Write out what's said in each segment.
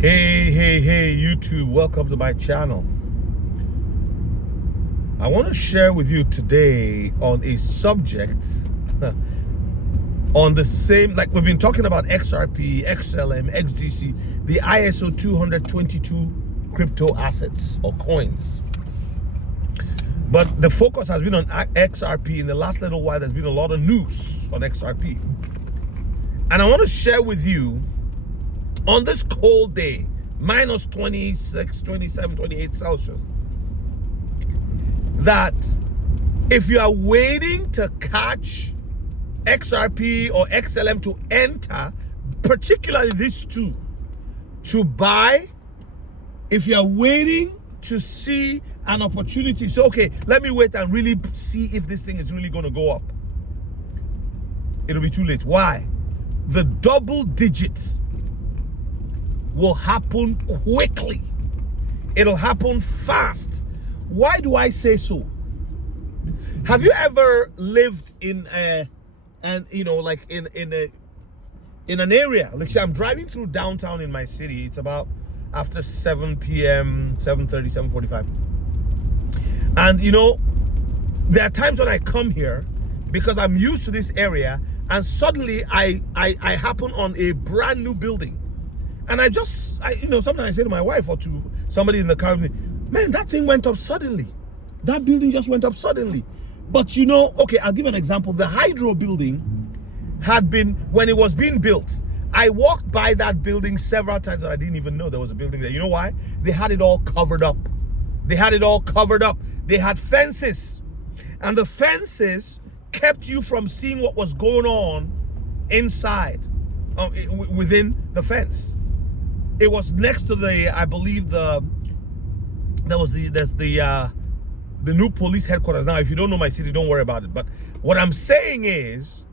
Hey, YouTube, welcome to my channel. I want to share with you today on a subject on the same, like we've been talking about XRP, XLM, XDC, the ISO 20022 crypto assets or coins. But the focus has been on XRP. In the last little while, there's been a lot of news on XRP. And I want to share with you on this cold day, minus 26, 27, 28 Celsius, that if you are waiting to catch XRP or XLM to enter, particularly these two, to buy, if you are waiting to see an opportunity, so okay, let me wait and really see if this thing is really going to go up, it'll be too late. Why? The double digits will happen quickly. It'll happen fast. Why do I say so? Have you ever lived in an area, like say I'm driving through downtown in my city, it's about after 7 p.m, 7:30, 7:45. And there are times when I come here because I'm used to this area, and suddenly I happen on a brand new building. And sometimes I say to my wife or to somebody in the car, man, that thing went up suddenly. That building just went up suddenly. But okay, I'll give an example. The Hydro building had been, when it was being built, I walked by that building several times and I didn't even know there was a building there. You know why? They had it all covered up. They had it all covered up. They had fences. And the fences kept you from seeing what was going on inside, within the fence. It was next to the, I believe there's the new police headquarters. Now, if you don't know my city, don't worry about it. But what I'm saying is,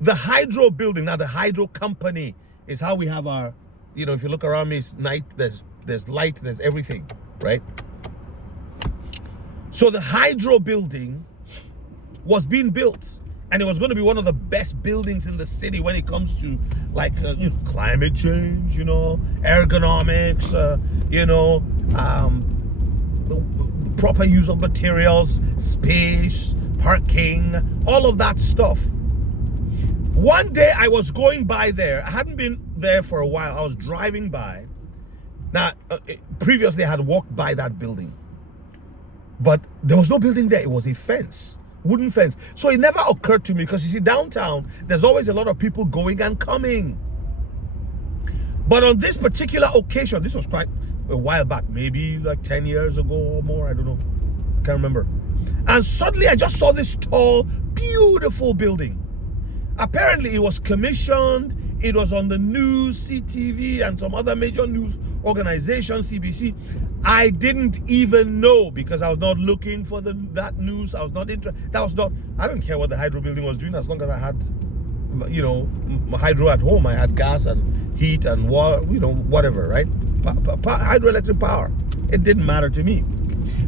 the Hydro building, now the Hydro company is how we have our, if you look around me, it's night, there's light, there's everything, right? So the Hydro building was being built, and it was going to be one of the best buildings in the city when it comes to like climate change, ergonomics, proper use of materials, space, parking, all of that stuff. One day I was going by there. I hadn't been there for a while. I was driving by. Now, previously I had walked by that building, but there was no building there. It was a fence. Wooden fence. So it never occurred to me, because you see, downtown there's always a lot of people going and coming. But on this particular occasion, this was quite a while back, maybe like 10 years ago or more, I don't know, I can't remember. And suddenly I just saw this tall, beautiful building. Apparently it was commissioned, it was on the news, CTV and some other major news organizations, CBC. I didn't even know, because I was not looking for that news. I was not interested. I don't care what the Hydro building was doing, as long as I had, Hydro at home. I had gas and heat and water, whatever, right? Hydroelectric power. It didn't matter to me.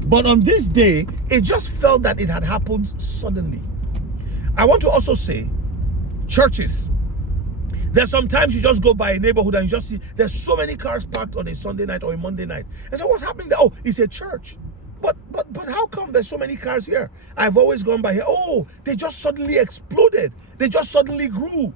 But on this day, it just felt that it had happened suddenly. I want to also say, churches. There's sometimes you just go by a neighborhood and you just see there's so many cars parked on a Sunday night or a Monday night. And so what's happening there? Oh, it's a church. But how come there's so many cars here? I've always gone by here. Oh, they just suddenly exploded. They just suddenly grew.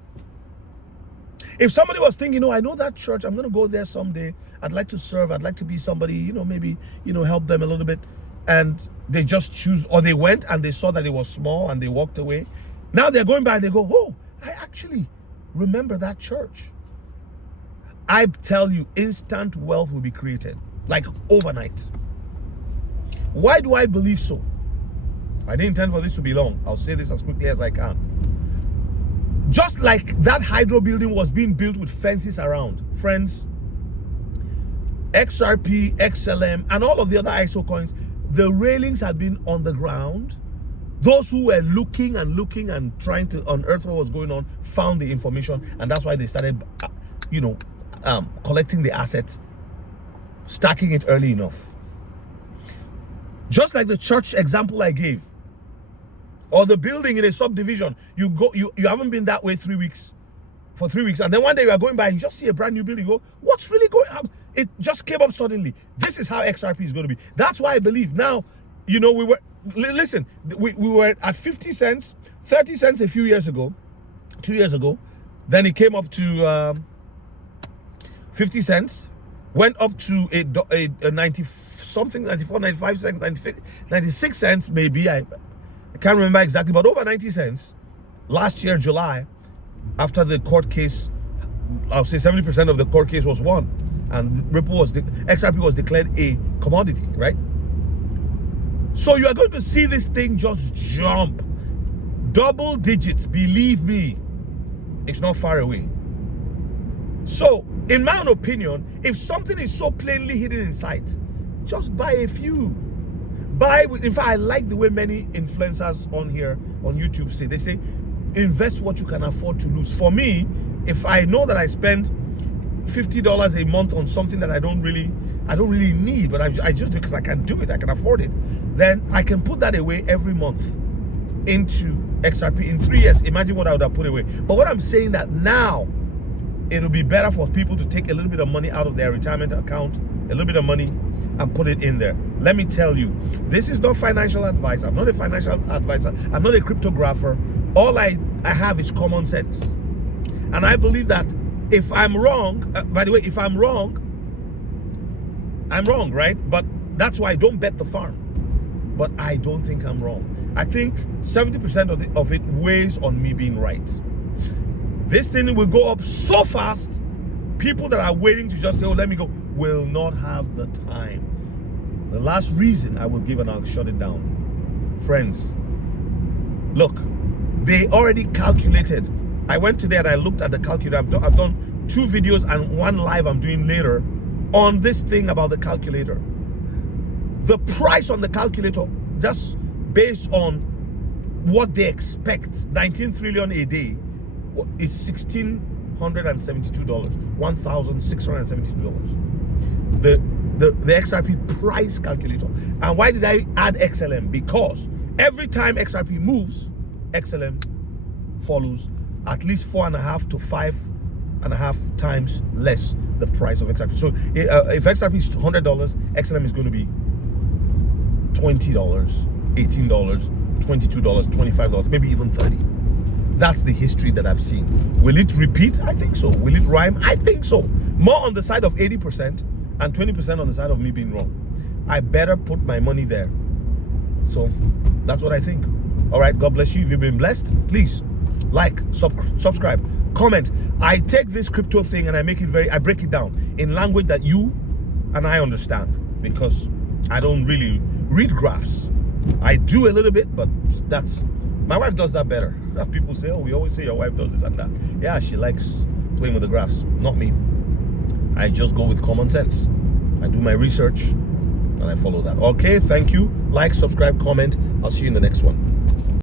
If somebody was thinking, I know that church, I'm going to go there someday. I'd like to serve. I'd like to be somebody, maybe, help them a little bit. And they just choose, or they went and they saw that it was small and they walked away. Now they're going by and they go, oh, I actually remember that church. I tell you, instant wealth will be created, like overnight. Why do I believe so? I didn't intend for this to be long. I'll say this as quickly as I can. Just like that Hydro building was being built with fences around, friends, XRP, XLM, and all of the other ISO coins, the railings had been on the ground. Those who were looking and trying to unearth what was going on found the information, and that's why they started, collecting the assets, stacking it early enough. Just like the church example I gave, or the building in a subdivision, you haven't been that way 3 weeks, for 3 weeks, and then one day you are going by, you just see a brand new building. You go, what's really going on? It just came up suddenly. This is how XRP is going to be. That's why I believe now. We were we were at 50 cents, 30 cents a few years ago, 2 years ago. Then it came up to 50 cents, went up to a 90 something, 94, 95 cents, 96 cents maybe. I can't remember exactly, but over 90 cents last year, July, after the court case. I'll say 70% of the court case was won, and XRP was declared a commodity, right? So you are going to see this thing just jump double digits. Believe me, it's not far away. So, in my own opinion, if something is so plainly hidden in sight, just buy a few. In fact, I like the way many influencers on here on YouTube say. They say, invest what you can afford to lose. For me, if I know that I spend $50 a month on something that I don't really need, but I just because I can do it, I can afford it, then I can put that away every month into XRP. In 3 years, imagine what I would have put away. But what I'm saying that now, it'll be better for people to take a little bit of money out of their retirement account, a little bit of money, and put it in there. Let me tell you, this is not financial advice. I'm not a financial advisor. I'm not a cryptographer. All I have is common sense. And I believe that if I'm wrong, by the way, if I'm wrong, I'm wrong, right? But that's why I don't bet the farm. But I don't think I'm wrong. I think 70% of it weighs on me being right. This thing will go up so fast, people that are waiting to just say, oh, let me go, will not have the time. The last reason I will give, and I'll shut it down. Friends, look, they already calculated. I went today and I looked at the calculator. I've done 2 videos and 1 live I'm doing later on this thing about the calculator. The price on the calculator, just based on what they expect, 19 trillion a day, is $1,672, $1,672. The XRP price calculator. And why did I add XLM? Because every time XRP moves, XLM follows at least 4.5 to 5.5 times less the price of XRP. So if XRP is $100, XLM is going to be $20, $18, $22, $25, maybe even $30. That's the history that I've seen. Will it repeat? I think so. Will it rhyme? I think so. More on the side of 80% and 20% on the side of me being wrong. I better put my money there. So that's what I think. All right, God bless you. If you've been blessed, please like, subscribe, comment. I take this crypto thing and I break it down in language that you and I understand, because I don't really read graphs. I do a little bit, but my wife does that better. People say, oh, we always say your wife does this and that. Yeah, she likes playing with the graphs, not me. I just go with common sense. I do my research and I follow that. Okay, thank you. Like, subscribe, comment. I'll see you in the next one.